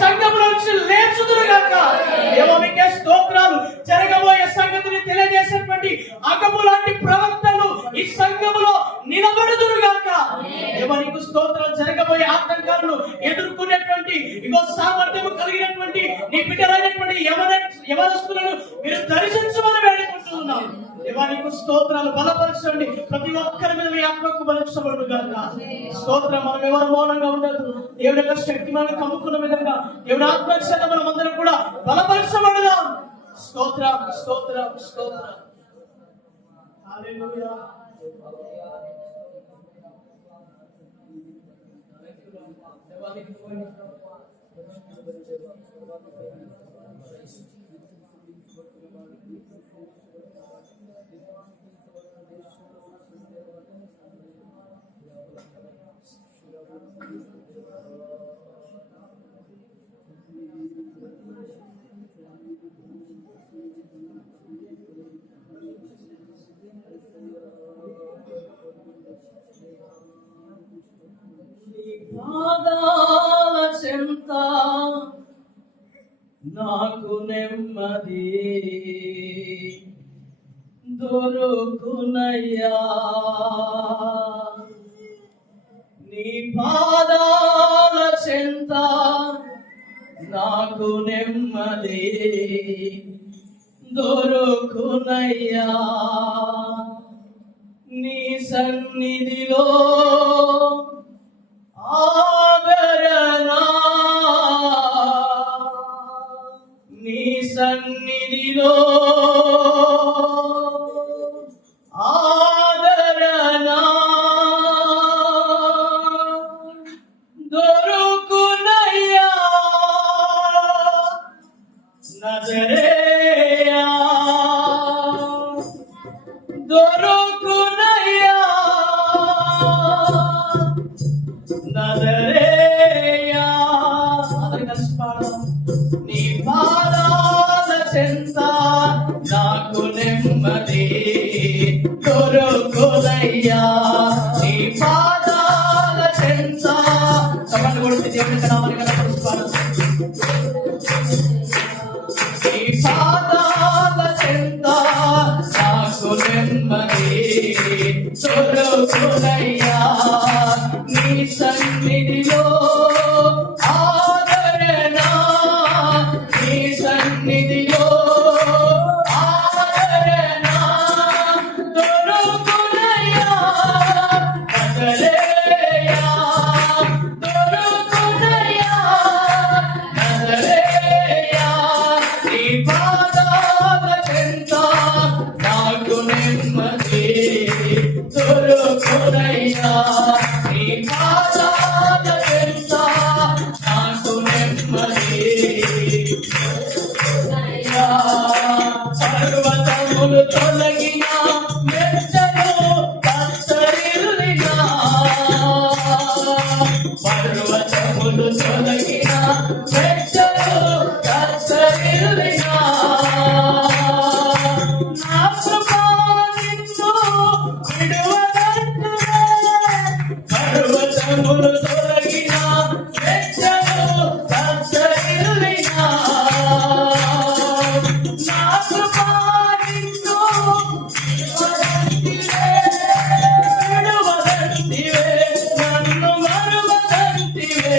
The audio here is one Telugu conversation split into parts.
సంఘములో నుంచి లేచుదురుగాక. దేవా మీకే స్తోత్రాలు. జరగబోయే సంగతిని తెలియజేసేటువంటి అగము లాంటి ప్రవక్తలు ఈ సంఘములో నిలబడుదురుగాక. దేవా నీకు స్తోత్రాలు. జరగబోయే ఆటంకాలను ఎదుర్కొనేటువంటి ఇగో సామర్థ్యము కలిగినటువంటి నీ బిడ్డలైనటువంటి యవనస్తులను మీరు దర్శించమని వేడుకుంటున్నాం. దేవా నీకు స్తోత్రాలు. బలపరచండి. ప్రతి ఒక్కరి మీద మీ ఆత్మకు బలపరచబడు గాక. స్తోత్రం. మనం ఎవరు మౌనంగా ఉండదు. దేవుడి యొక్క శక్తి మనం కమ్ముకున్న విధంగా దేవుడి ఆత్మక్షత మనం అందరం కూడా బలపరచబడదాం. స్తోత్రం, స్తోత్రం, స్తోత్రం. హల్లెలూయా. పాదాల చెంత నాకు నెమ్మది దొరుకునయ్యా. నీ పాదాల చెంత నాకు నెమ్మది దొరుకునయ్యా. నీ సన్నిధిలో ఆదరణ, నీ సన్నిధిలో ఆదరణ దొరుకునయ్యా. నజరేయా దొరుకునయ్యా. నజరేయా. అందరూ కలిసి పాడదాం. నీ పాదాల చెంత నాకు నెమ్మది దొరుకునయ్యా. నీ పాదాల చెంత చప్పట్లు కొడితే దేవుని నామాన్ని కలిసి పాడదాం. నీ పాదాల చెంత నాకు నెమ్మది దొరుకునయ్యా. నీ సన్నిధిలో ఆదరణ, నీ సన్నిధిలో ఆదరణ దొరుకునయ్యా. నజరేయా దొరుకునయ్యా. నజరేయా. నీ పాదాల చెంత నాకు నెమ్మది దొరుకునయ్యా. నీ పాదాల చెంత నాకు నెమ్మది. పర్వతములు తొలగిన మెట్టలు కత్తరిల్లినా, పర్వతములు తొలగిన మెట్టలు కత్తరిల్లినా, నా కృపా నిన్ను విడువనట్టునే. పర్వతములు తొలగిన మెట్టలు కత్తరిల్లినా, నా కృపా నిన్ను విడువనంటివే. నన్ను మరువనంటివే.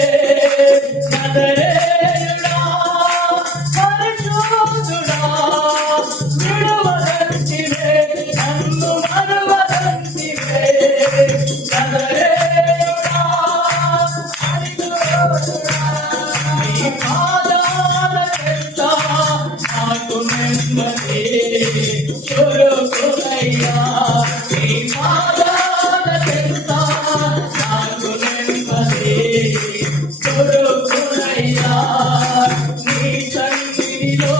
నజరేయుడా పరిశుద్ధుడా విడువనంటివే. నన్ను మరువనంటివే. నజరేయుడా పరిశుద్ధుడా. నీ పాదాల చెంత నాకు నెమ్మది దొరుకునయ్యా. నీ పాదాల చెంత నాకు నెమ్మది దొరుకునయ్యా. నీ సన్నిధిలో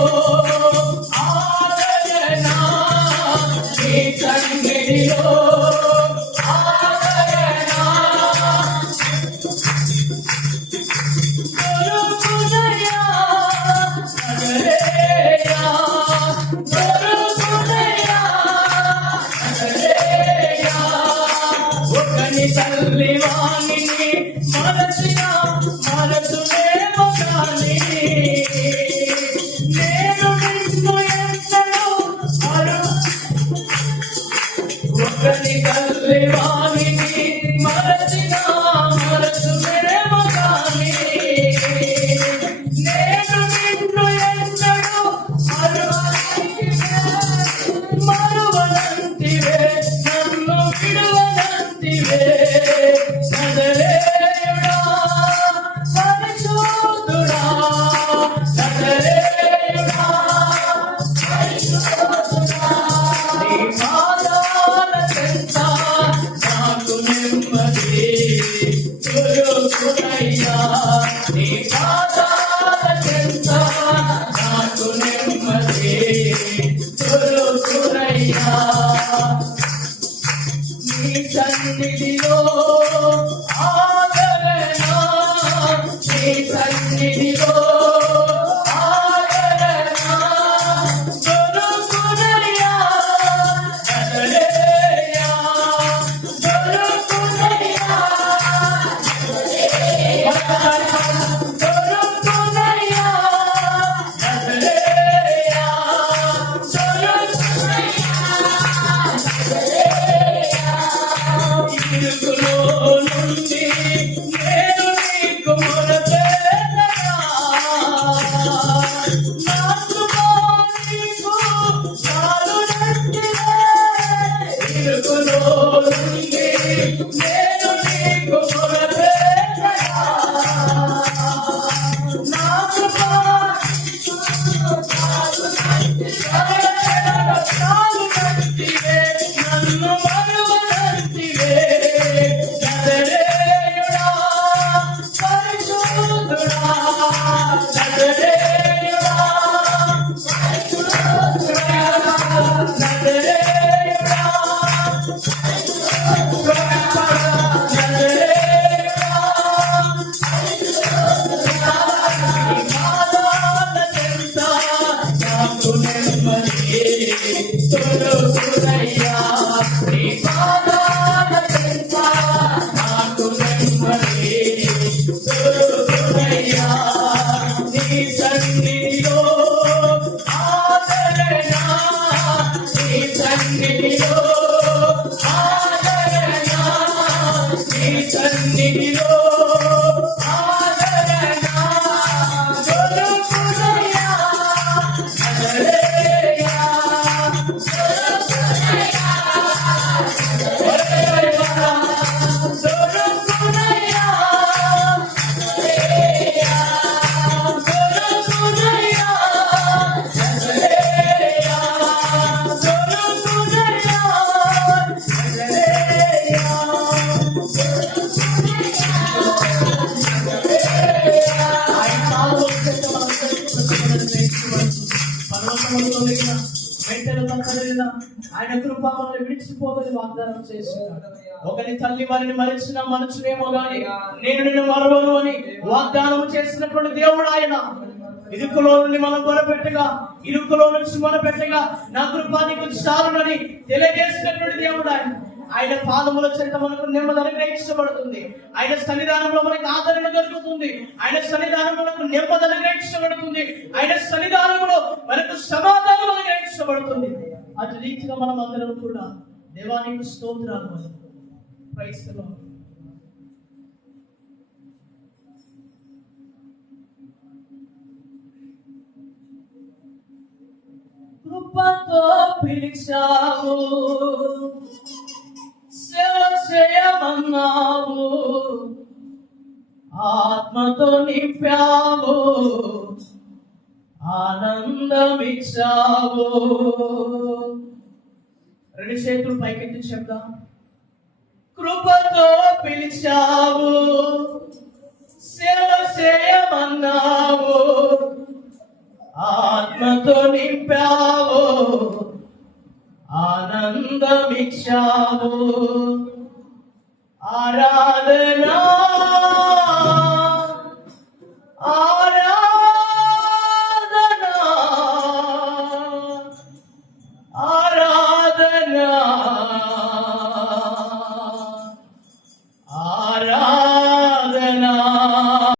ఆదరణ, నీ సన్నిధిలో ఆదరణ నీ పాదాల చెంత నాకు నెమ్మది దొరుకునయ్యా. నీ సన్నిధిలో ఆదరణ, నీ సన్నిధిలో ఆదరణ దొరుకునయ్యా. హల్లెలూయా దొరుకునయ్యా. దొరుకునయ్యా. హల్లెలూయా ఇరుకులో నుండి నేను నీకు మొరపెట్టగా, నా కృప నీకు చాలునంటిదే. ఇరుకులో నుండి నేను నీకు మొరపెట్టగా, నా కృప చాలునంటిదే. నన్ను మరువనంటిదే. నజరేయుడా పరిశుద్ధుడా, నజరేయుడా పరిశుద్ధుడా, నజరేయుడా నజరేయుడా నీ పాదాల చెంత నాకు నెమ్మది దొరుకునయ్యా. నీ పాదాల చెంత నాకు నెమ్మది దొరుకునయ్యా. నీ సన్నిధిలో ఆదరణ, నీ సన్నిధిలో ఆదరణ, నీ సన్నిధిలో ఆదరణ దొరుకునయ్యా. హల్లెలూయా దొరుకునయ్యా. దొరుకునయ్యా. హల్లెలూయా దొరుకునయ్యా. ఆయన పాదముల చెంత పర్వతములతో దిగిన మెట్టెలతో కదిలిన ఆయన కృప మనల్ని విడిచిపోదని వాగ్దానం చేస్తున్నాడు. ఒకరి తల్లి వారిని మరిచిన మనుషులేమో గాని నేను నిన్ను మరవను అని వాగ్దానం చేసినటువంటి దేవుడు ఆయన. ఇరుకులో నుండి మనం మొరపెట్టగా, ఇరుకులో నుంచి మొరపెట్టగా నా కృప నీకు చాలునని తెలియజేసినటువంటి దేవుడు ఆయన. ఆయన పాదముల చెంత మనకు నెమ్మది అనుగ్రహించబడుతుంది. ఆయన సన్నిధానంలో మనకు ఆదరణ దొరుకుతుంది. ఆయన సన్నిధానంలో మనకు నెమ్మది అనుగ్రహించబడుతుంది. ఆయన సన్నిధానంలో మనకు సమాధానం అనుగ్రహించబడుతుంది. అటు రీతిగా మనం అందరం కూడా దేవానికి స్తోత్రాలు. Praise the Lord. కృపతో పిలిచావు, సేవ చేయమన్నావు, ఆత్మతో నింపావు, ఆనందమిచ్చావు. రెండు చేతులు పైకెత్తి చెప్దాం. కృపతో పిలిచావు, సేవ చేయమన్నావు, ఆత్మతో నింపావు, ఆనందమిచ్చావు. ఆరాధనా